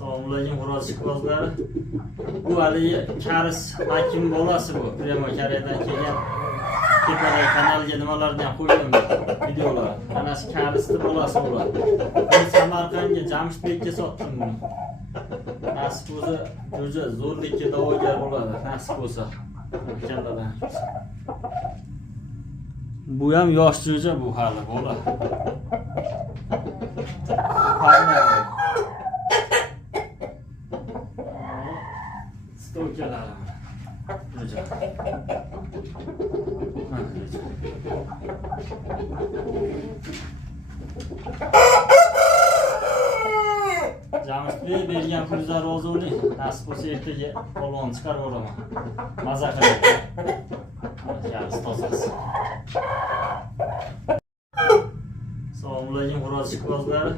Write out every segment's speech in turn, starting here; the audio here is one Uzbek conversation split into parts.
Assalomu alaykum xo'roz ishqibozlari. Bu hali karis hakim bolasi bu. Primo Koreyadan kelgan. Tepada kanalga nimalarni ham qo'ydim videolar. Anasi karisni bolasi bular. Men Samarqandga Jamshidbekka sotdim buni. Nasib bo'lsa, o'zi zo'rlikka da'vogar bo'ladi, nasib bo'lsa. Kalladan. Bu ham yosh jo'ja bu hali bola. Stokalar. Jo'ja. Jamshidbek bergan pullar rozi bo'ling. Nasib bo'lsa ertaga polvon chiqarib olaman. Maza qilib. Karis tozasi. Assalomu alaykum xo'roz ishqibozlari.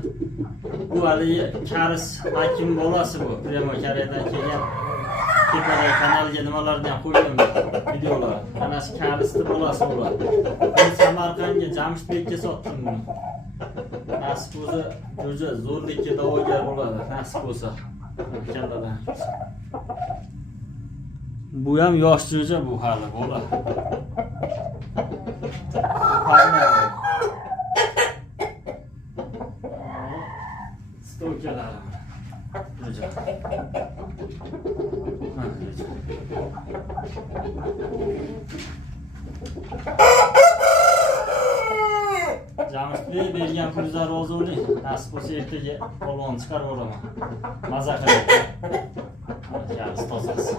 Bu hali karis hakim bolasi bu. Primo Koreyadan kelgan. Tepada kanalga nimalarni ham qo'ydim videolar. Anasi karisni bolasi bular. Men Samarqandga Jamshidbekka sotdim buni. Nasib bo'lsa, o'zi zo'rlikka da'vogar bo'ladi, nasib bo'lsa. Kalladan. Bu ham yosh jo'ja bu hali bola. Stokalar. Jo'ja. Jamshidbek bergan pullar rozi bo'ling. Nasib bo'lsa ertaga polvon chiqarib olaman. Maza qilib. Karis tozasi.